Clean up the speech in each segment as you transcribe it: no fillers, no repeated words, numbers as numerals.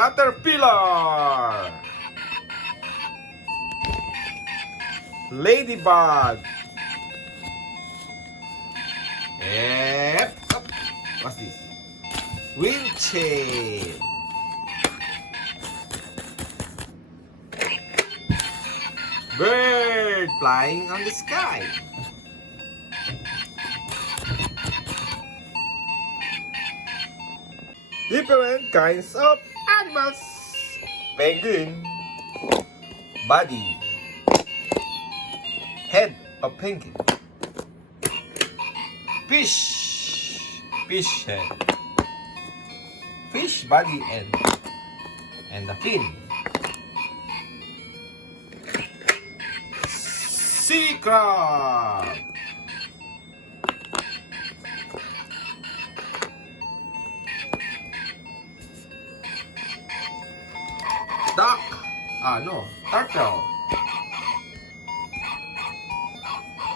Caterpillar. Ladybug. And what's this? Windchill. Bird flying on the sky. Different kinds of animals. Penguin. Body. Head of penguin. Fish. Fish head. Fish body and the fin. Sea crab. Duck. Turtle.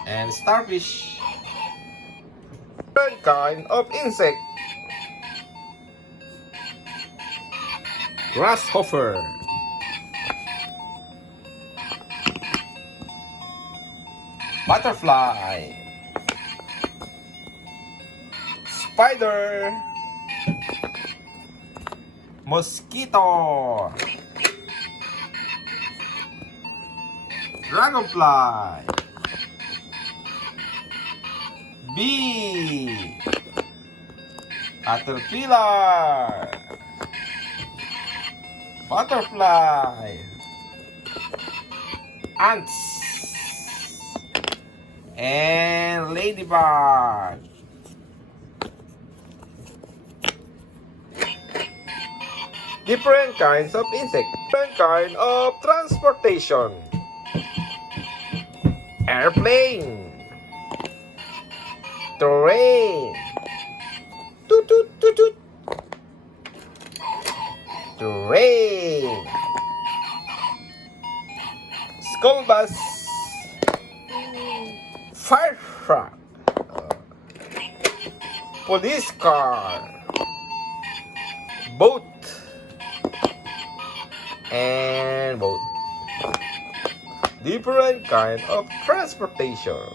And starfish. Different kind of insect. Grasshopper. Butterfly. Spider. Mosquito. Dragonfly. Bee. Caterpillar. Butterfly. Ants. And ladybug. Different kinds of insects. Different kind of transportation. Airplane. Train. Toot toot toot toot. Train. School bus. Fire truck. Police car. Boat. And boat. Different kind of transportation.